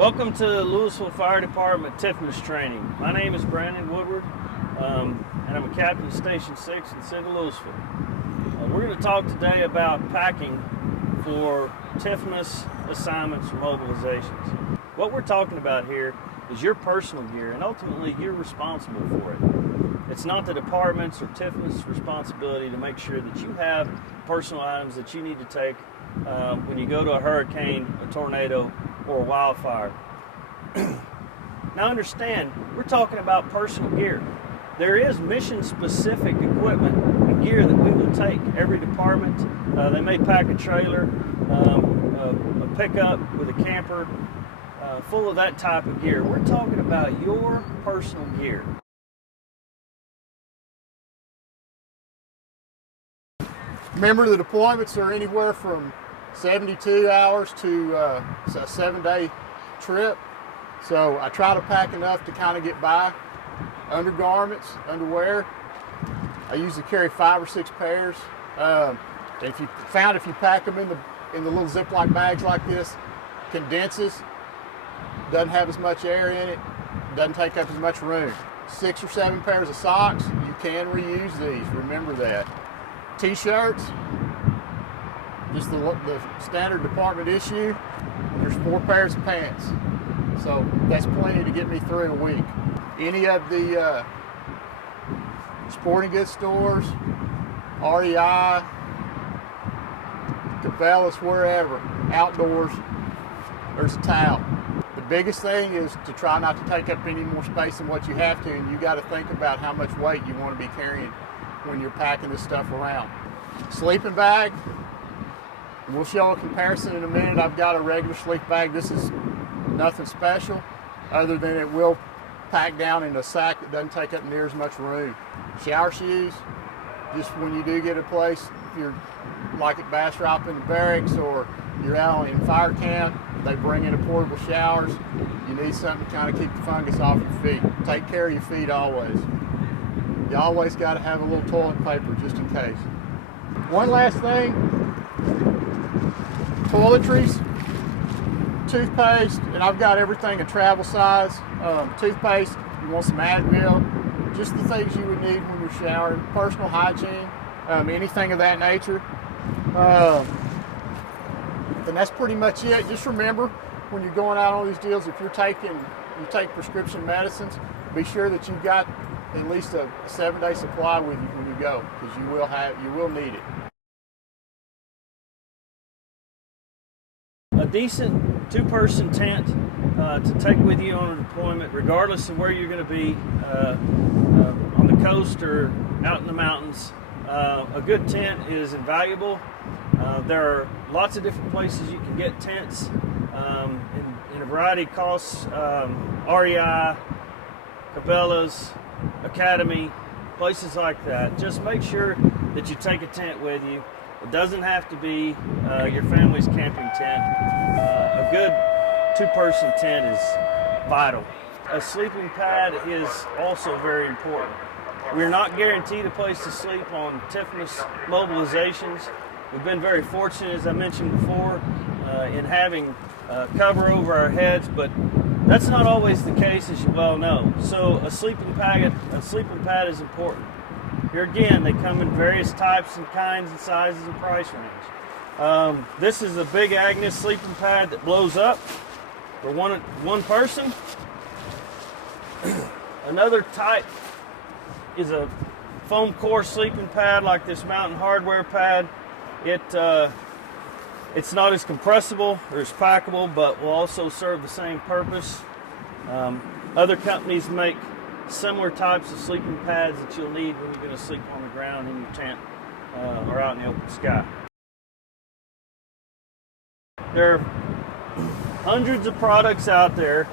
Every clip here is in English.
Welcome to Lewisville Fire Department TIFMAS training. My name is Brandon Woodward, and I'm a captain of Station 6 in the city of Lewisville. We're going to talk today about packing for TIFMAS assignments or mobilizations. What we're talking about here is your personal gear, and ultimately you're responsible for it. It's not the department's or TIFMAS responsibility to make sure that you have personal items that you need to take when you go to a hurricane, a tornado, or a wildfire. Now understand, we're talking about personal gear. There is mission-specific equipment and gear that we will take. Every department, they may pack a trailer, a pickup with a camper, full of that type of gear. We're talking about your personal gear. Remember, the deployments are anywhere from 72 hours to a 7-day trip. So I try to pack enough to kind of get by. Undergarments, underwear. I usually carry 5 or 6 pairs. If you pack them in the little Ziploc bags like this, condenses, doesn't have as much air in it, doesn't take up as much room. 6 or 7 pairs of socks, you can reuse these, remember that. T-shirts, just the standard department issue. There's 4 pairs of pants. So that's plenty to get me through a week. Any of the sporting goods stores, REI, Cabela's, wherever, outdoors, there's a towel. The biggest thing is to try not to take up any more space than what you have to, and you got to think about how much weight you want to be carrying when you're packing this stuff around. Sleeping bag, we'll show a comparison in a minute. I've got a regular sleep bag. This is nothing special other than it will pack down in a sack that doesn't take up near as much room. Shower shoes, just when you do get a place, if you're like at Bastrop in the barracks or you're out in fire camp, they bring in a portable showers. You need something to kind of keep the fungus off your feet. Take care of your feet always. You always got to have a little toilet paper just in case. One last thing, toiletries, toothpaste, and I've got everything in travel size. Toothpaste, you want some Advil, just the things you would need when you're showering, personal hygiene, anything of that nature. And that's pretty much it. Just remember, when you're going out on these deals, if you take prescription medicines, be sure that you've got at least a 7-day supply with you when you go, because you will need it. A decent 2-person tent to take with you on a deployment, regardless of where you're going to be, on the coast or out in the mountains. A good tent is invaluable. There are lots of different places you can get tents in a variety of costs. REI, Cabela's, Academy, places like that. Just make sure that you take a tent with you. It doesn't have to be your family's camping tent. A good 2-person tent is vital. A sleeping pad is also very important. We're not guaranteed a place to sleep on TIFMAS mobilizations. We've been very fortunate, as I mentioned before, in having cover over our heads, but that's not always the case, as you well know. So a sleeping pad is important. Here again, they come in various types and kinds and sizes and price range. This is a Big Agnes sleeping pad that blows up for one person. Another type is a foam core sleeping pad like this Mountain Hardware pad. It's not as compressible or as packable, but will also serve the same purpose. Other companies make similar types of sleeping pads that you'll need when you're going to sleep on the ground in your tent or out in the open sky. There are hundreds of products out there,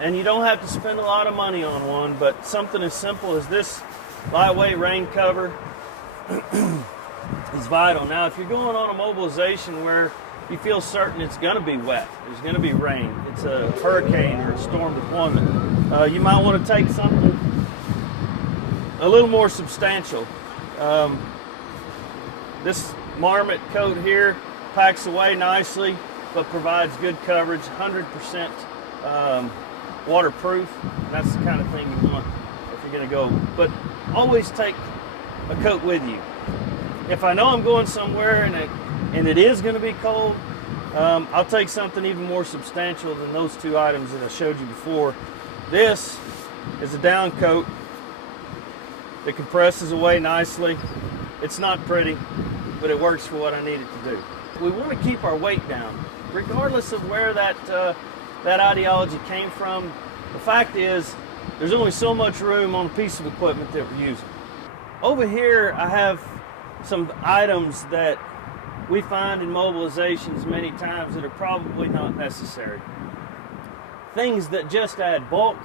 and you don't have to spend a lot of money on one, but something as simple as this lightweight rain cover is vital. Now, if you're going on a mobilization where you feel certain it's going to be wet, there's going to be rain, it's a hurricane or a storm deployment, you might want to take something a little more substantial. This Marmot coat here packs away nicely, but provides good coverage, 100% waterproof. That's the kind of thing you want if you're going to go. But always take a coat with you. If I know I'm going somewhere and it is going to be cold, I'll take something even more substantial than those two items that I showed you before. This is a down coat that compresses away nicely. It's not pretty, but it works for what I need it to do. We want to keep our weight down, regardless of where that ideology came from. The fact is, there's only so much room on a piece of equipment that we're using. Over here, I have some items that we find in mobilizations many times that are probably not necessary. Things that just add bulk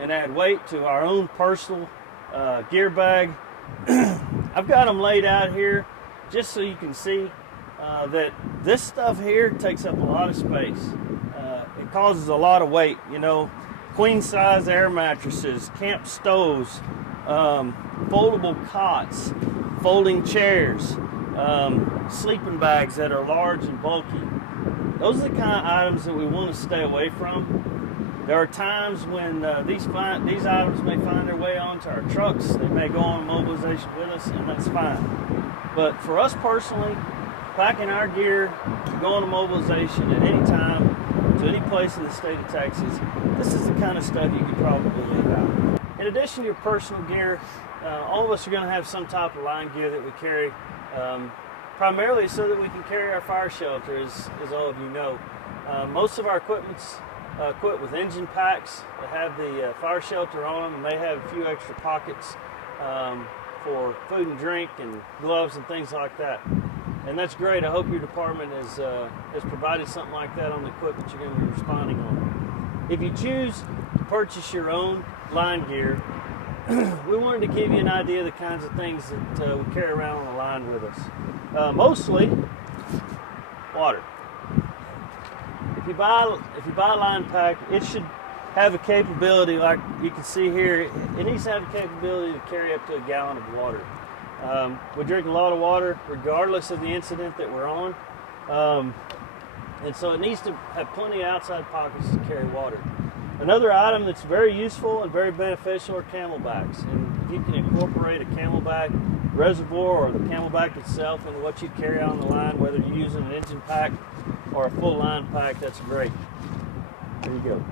and add weight to our own personal gear bag. I've got them laid out here just so you can see that this stuff here takes up a lot of space. It causes a lot of weight, you know, queen size air mattresses, camp stoves, foldable cots, folding chairs, sleeping bags that are large and bulky. Those are the kind of items that we want to stay away from. There are times when these items may find their way onto our trucks. They may go on mobilization with us, and that's fine. But for us personally, packing our gear, going to mobilization at any time, to any place in the state of Texas, this is the kind of stuff you could probably leave out. In addition to your personal gear, all of us are going to have some type of line gear that we carry, primarily so that we can carry our fire shelter, as all of you know. Most of our equipment's equipped with engine packs that have the fire shelter on them, and may have a few extra pockets for food and drink and gloves and things like that. And that's great. I hope your department has provided something like that on the equipment you're going to be responding on. If you choose to purchase your own line gear, we wanted to give you an idea of the kinds of things that we carry around on the line with us. Mostly water. If you buy a line pack, it should have a capability, like you can see here, it needs to have the capability to carry up to a gallon of water. We drink a lot of water regardless of the incident that we're on, and so it needs to have plenty of outside pockets to carry water. Another item that's very useful and very beneficial are camelbacks, and if you can incorporate a camelback reservoir or the camelback itself into what you carry on the line, whether you're using an engine pack or a full line pack, that's great. There you go.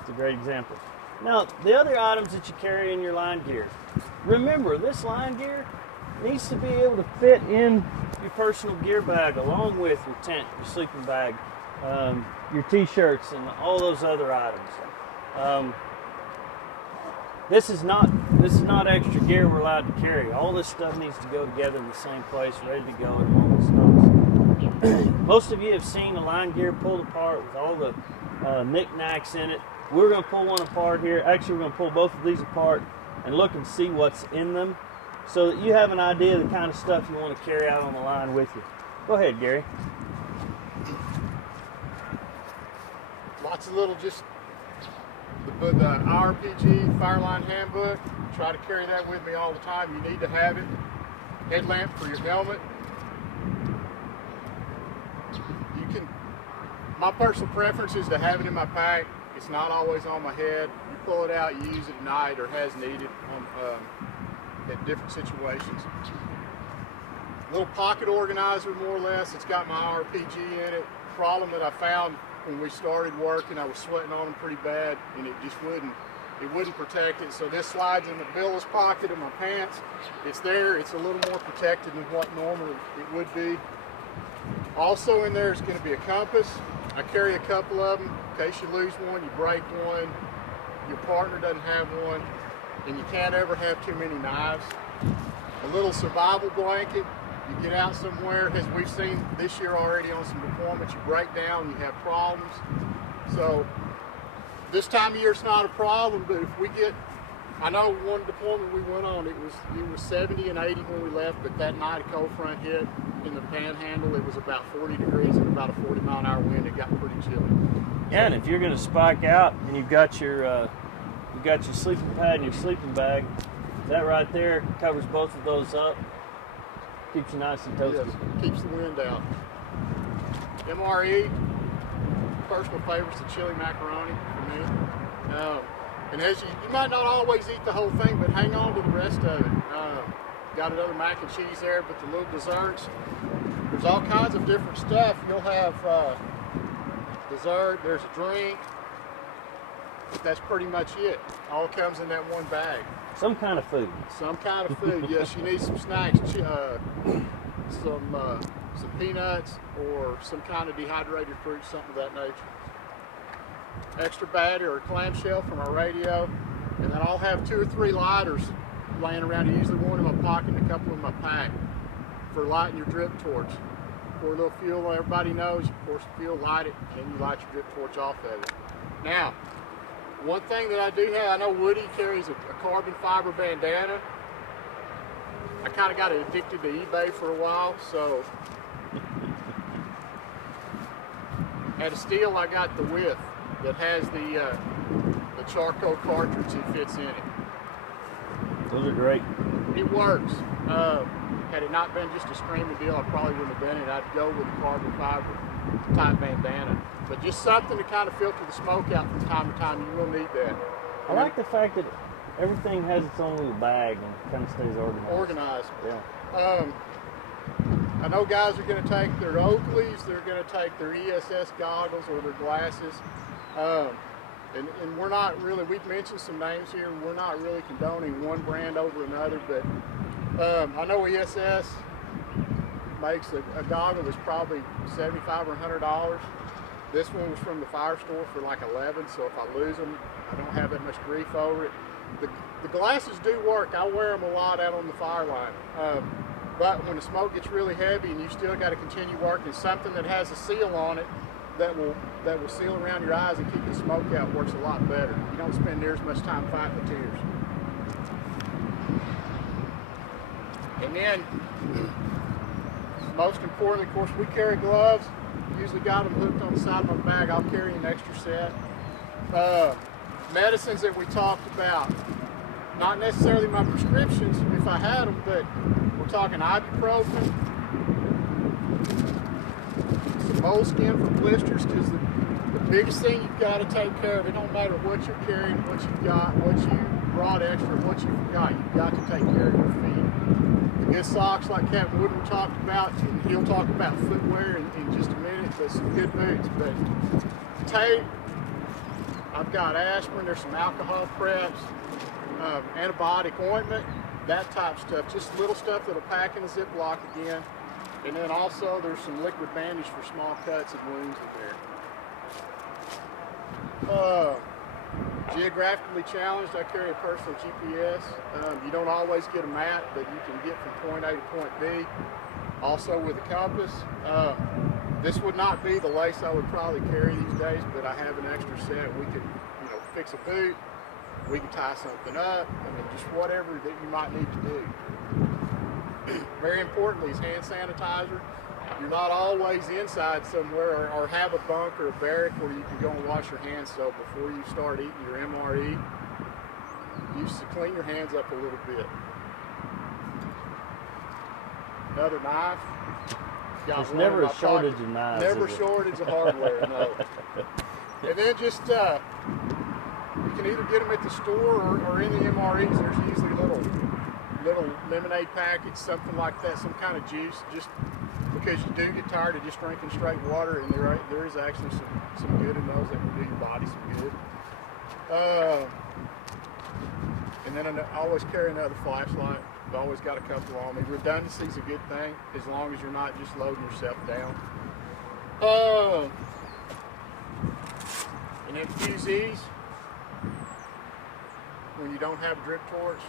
It's a great example. Now, the other items that you carry in your line gear. Remember, this line gear needs to be able to fit in your personal gear bag along with your tent, your sleeping bag, your t-shirts, and all those other items. This is not extra gear we're allowed to carry. All this stuff needs to go together in the same place, ready to go at a moment's notice. Most of you have seen a line gear pulled apart with all the knickknacks in it. We're going to pull one apart here. Actually, we're going to pull both of these apart and look and see what's in them so that you have an idea of the kind of stuff you want to carry out on the line with you. Go ahead, Gary. Lots of little, just the IRPG Fireline Handbook. Try to carry that with me all the time. You need to have it. Headlamp for your helmet. My personal preference is to have it in my pack. It's not always on my head. You pull it out, you use it at night or as needed at different situations. Little pocket organizer, more or less. It's got my RPG in it. Problem that I found when we started working, I was sweating on them pretty bad, and it just wouldn't protect it. So this slides in the billows pocket of my pants. It's there. It's a little more protected than what normally it would be. Also in there is going to be a compass. I carry a couple of them in case you lose one, you break one, your partner doesn't have one, and you can't ever have too many knives. A little survival blanket. You get out somewhere, as we've seen this year already on some deployments, you break down, you have problems. So this time of year it's not a problem, but if we get, I know one deployment we went on, it was 70 and 80 when we left, but that night a cold front hit in the panhandle. It was about 40 degrees and about a 40-mile-an-hour wind. It got pretty chilly. Yeah, and if you're going to spike out and you've got your sleeping pad and your sleeping bag, that right there covers both of those up. Keeps you nice and toasty. Yes, keeps the wind out. MRE, personal favorite is the chili macaroni for me. And as you might not always eat the whole thing, but hang on to the rest of it. Got another mac and cheese there, but the little desserts, there's all kinds of different stuff. You'll have dessert, there's a drink, but that's pretty much it. All comes in that one bag. Some kind of food. Some kind of food, yes. You need some snacks, some peanuts or some kind of dehydrated fruit, something of that nature. Extra battery or clamshell from our radio, and then I'll have 2 or 3 lighters laying around. Usually one in my pocket and a couple in my pack for lighting your drip torch. Pour a little fuel, everybody knows, you pour some fuel, light it, and then you light your drip torch off of it. Now, one thing that I do have, I know Woody carries a carbon fiber bandana. I kind of got addicted to eBay for a while, so at a steal I got the width that has the charcoal cartridge that fits in it. Those are great. It works. Had it not been just a screaming deal, I probably wouldn't have done it. I'd go with the carbon fiber type bandana. But just something to kind of filter the smoke out from time to time. You will need that. I like the fact that everything has its own little bag and kind of stays organized. Yeah. I know guys are going to take their Oakleys, they're going to take their ESS goggles or their glasses. And we're not really, we've mentioned some names here, and we're not really condoning one brand over another, but I know ESS makes a goggle that's probably $75 or $100. This one was from the fire store for like $11, so if I lose them, I don't have that much grief over it. The glasses do work. I wear them a lot out on the fire line. But when the smoke gets really heavy and you still got to continue working, something that has a seal on it that will seal around your eyes and keep the smoke out works a lot better. You don't spend near as much time fighting the tears. And then, most importantly, of course, we carry gloves. Usually got them hooked on the side of my bag. I'll carry an extra set. Medicines that we talked about, not necessarily my prescriptions if I had them, but we're talking ibuprofen, some moleskin for blisters, because the biggest thing you've got to take care of, it don't matter what you're carrying, what you've got, what you brought extra, what you forgot, you've got to take care of your feet. The good socks like Captain Woodward talked about, and he'll talk about footwear in just a minute, but some good boots. But tape, I've got aspirin, there's some alcohol preps, antibiotic ointment, that type of stuff, just little stuff that'll pack in a Ziploc again. And then also there's some liquid bandage for small cuts and wounds in there. Geographically challenged, I carry a personal GPS. You don't always get a map, but you can get from point A to point B. Also with a compass. This would not be the lace I would probably carry these days, but I have an extra set. We could, fix a boot. We can tie something up. I mean, just whatever that you might need to do. Very importantly is hand sanitizer. You're not always inside somewhere or have a bunk or a barrack where you can go and wash your hands. So before you start eating your MRE, use to clean your hands up a little bit. Another knife. There's never a shortage of knives. Never a shortage of hardware, no. And then just, you can either get them at the store or in the MREs. There's usually little lemonade packets, something like that, some kind of juice, just because you do get tired of just drinking straight water, and there is actually some good in those that will do your body some good. And then I always carry another flashlight. I've always got a couple on me. Redundancy is a good thing, as long as you're not just loading yourself down. And then fusees, when you don't have a drip torch,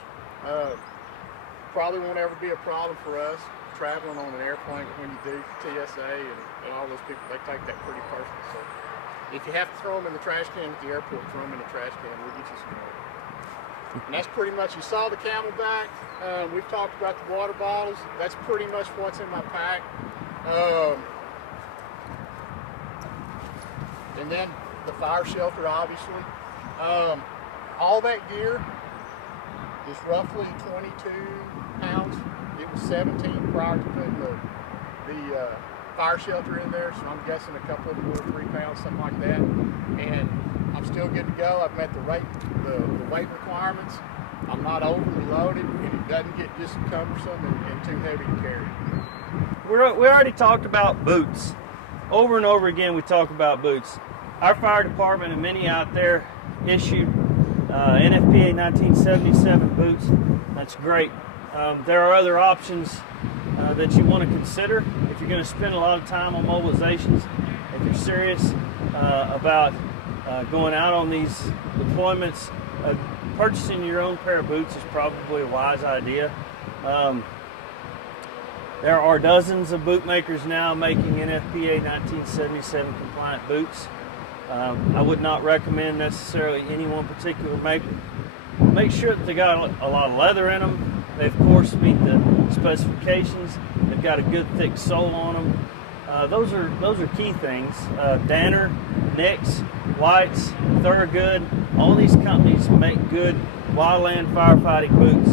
probably won't ever be a problem for us traveling on an airplane. When you do TSA and all those people, they take that pretty personal. So if you have to throw them in the trash can at the airport, throw them in the trash can. We'll get you some more. And that's pretty much, you saw the Camelback. We've talked about the water bottles. That's pretty much what's in my pack. And then the fire shelter, obviously. All that gear is roughly 22 pounds. It was 17 prior to putting the fire shelter in there, so I'm guessing a couple of them were 3 pounds, something like that. And I'm still good to go. I've met the weight requirements. I'm not overly loaded, and it doesn't get just cumbersome and too heavy to carry. We already talked about boots. Over and over again, we talk about boots. Our fire department and many out there issued NFPA 1977 boots. That's great. There are other options that you want to consider if you're going to spend a lot of time on mobilizations. If you're serious about going out on these deployments, purchasing your own pair of boots is probably a wise idea. There are dozens of boot makers now making NFPA 1977 compliant boots. I would not recommend necessarily any one particular maker. Make sure that they got a lot of leather in them. They of course meet the specifications. They've got a good thick sole on them. Those are key things. Danner, Nix, Whites, Thorogood, all these companies make good wildland firefighting boots.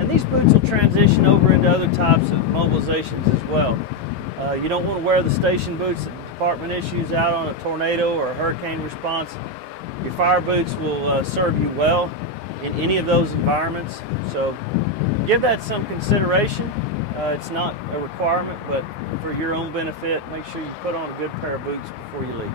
And these boots will transition over into other types of mobilizations as well. You don't want to wear the station boots that the department issues out on a tornado or a hurricane response. Your fire boots will serve you well in any of those environments. So give that some consideration. It's not a requirement, but for your own benefit, make sure you put on a good pair of boots before you leave.